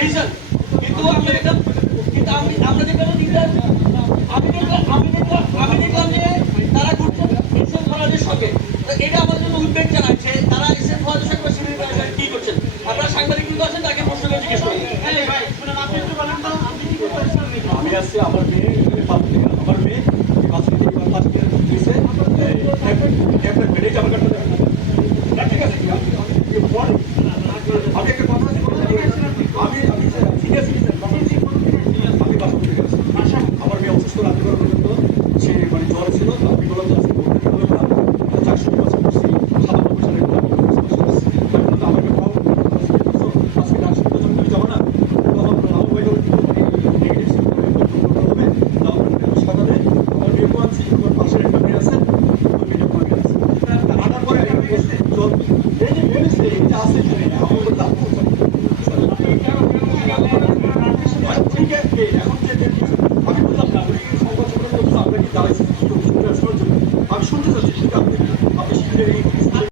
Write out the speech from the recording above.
Reason কিন্তু আমরা এটা কিন্তু আমি আমরা দেখলাম লিডার আমি দেখলাম আমি দেখলাম আমি দেখলাম যে তারা করছে ইসলাম ফরাজের সঙ্গে। তো এটা আমার জন্য উদ্বেগ জানাচ্ছে। তারা ইসলাম ফরাজের সঙ্গে শিবির ফরাজের কি করছেন? আপনারা সাংবাদিক কিন্তু আছেন তাকে প্রশ্ন জিজ্ঞেস করেন। আমি আসছি আমার মেয়ে আমার মেয়ে পাঁচ মিনিট পাঁচ মিনিট একটা বেড়ে আমার আমি শুনতে চাচ্ছি আপনি আপনি